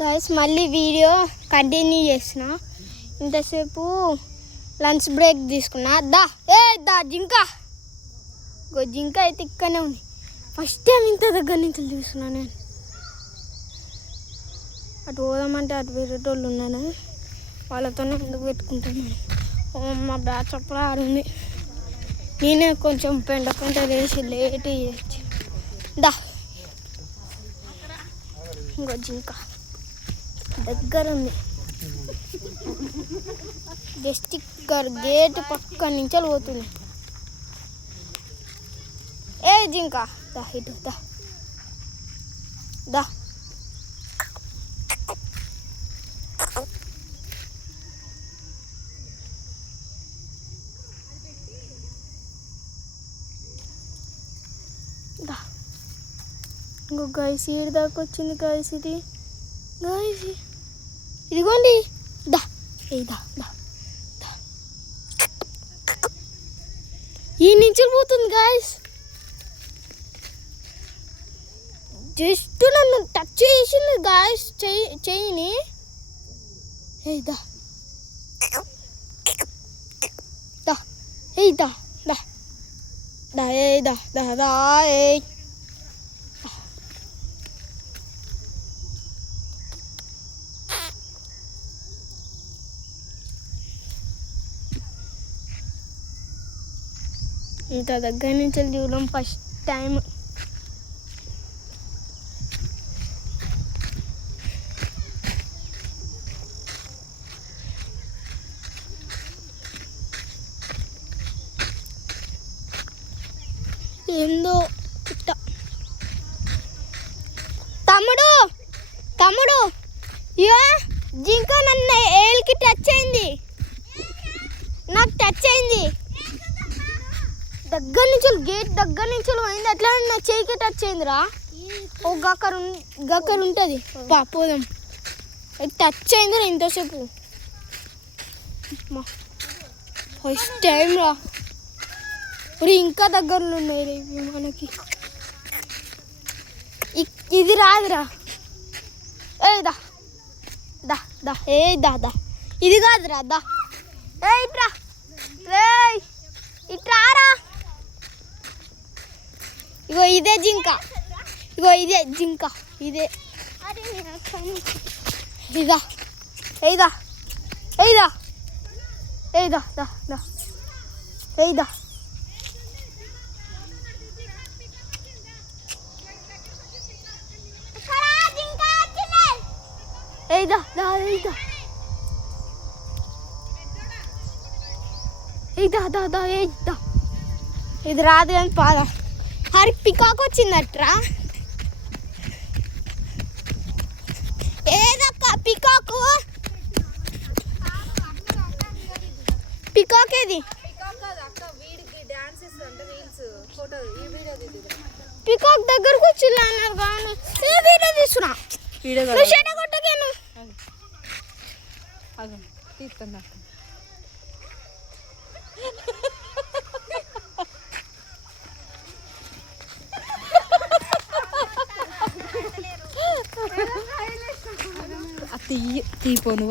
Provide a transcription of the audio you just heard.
Guys మళ్ళీ video continue చేసిన. ఇంతసేపు లంచ్ బ్రేక్ తీసుకున్నా. దా జింక అయితే ఇక్కడనే ఉంది. ఫస్ట్ టైం ఇంత దగ్గర నుంచి చూస్తున్నా నేను. అటు పోదామంటే అటు వేరేటోళ్ళు ఉన్నాను, వాళ్ళతోనే ముందుకు పెట్టుకుంటున్నాను. మా బ్యాచ్ అప్పుడు ఆడుంది. నేనే కొంచెం పెంట వేసి లేట్ చేయొచ్చు. ఇంకో జింక దగ్గర ఉంది. జస్ట్ ఇక్కడ గేట్ పక్క నుంచి పోతుంది. జింక ఇటు దా. ఇంకో గాయస్ ఈడ దాకా వచ్చింది గాయస్. ఇది గాయస్ ఇదిగోండి. ఈ నుంచి పోతుంది గాయస్. జస్ట్ నన్ను టచ్ చేసింది గాయస్ చెయ్యిని. ఇంత దగ్గర నుంచి చూడడం ఫస్ట్ టైం. ఏందో తమ్ముడు జింక నన్ను ఏలికి టచ్ అయింది. నాకు టచ్ అయింది. దగ్గర నుంచి గేట్ దగ్గర నుంచి పోయింది. అట్లా నా చేయికి టచ్ అయిందిరా. ఓ గక్కర్ ఉంటుంది పోదాం. టచ్ అయిందిరా ఇంతసేపు. ఫస్ట్ టైం రా. ఇంకా దగ్గరలో ఉన్నాయి మనకి. ఇది రాదురా. ఇది కాదురా. ఇట్రారా. ఇగో ఇదే జింక. ఇదే ఇది రాదు అని పాద. హరి పికాక్ వచ్చిందట్రా. ఏదక్క పికాక్ ఏది? పికాక్ దగ్గరకు వచ్చి అన్నారు కానీ వీడియో తీసుకున్నా. కొట్టగాను తీస్తున్నా. తీపోను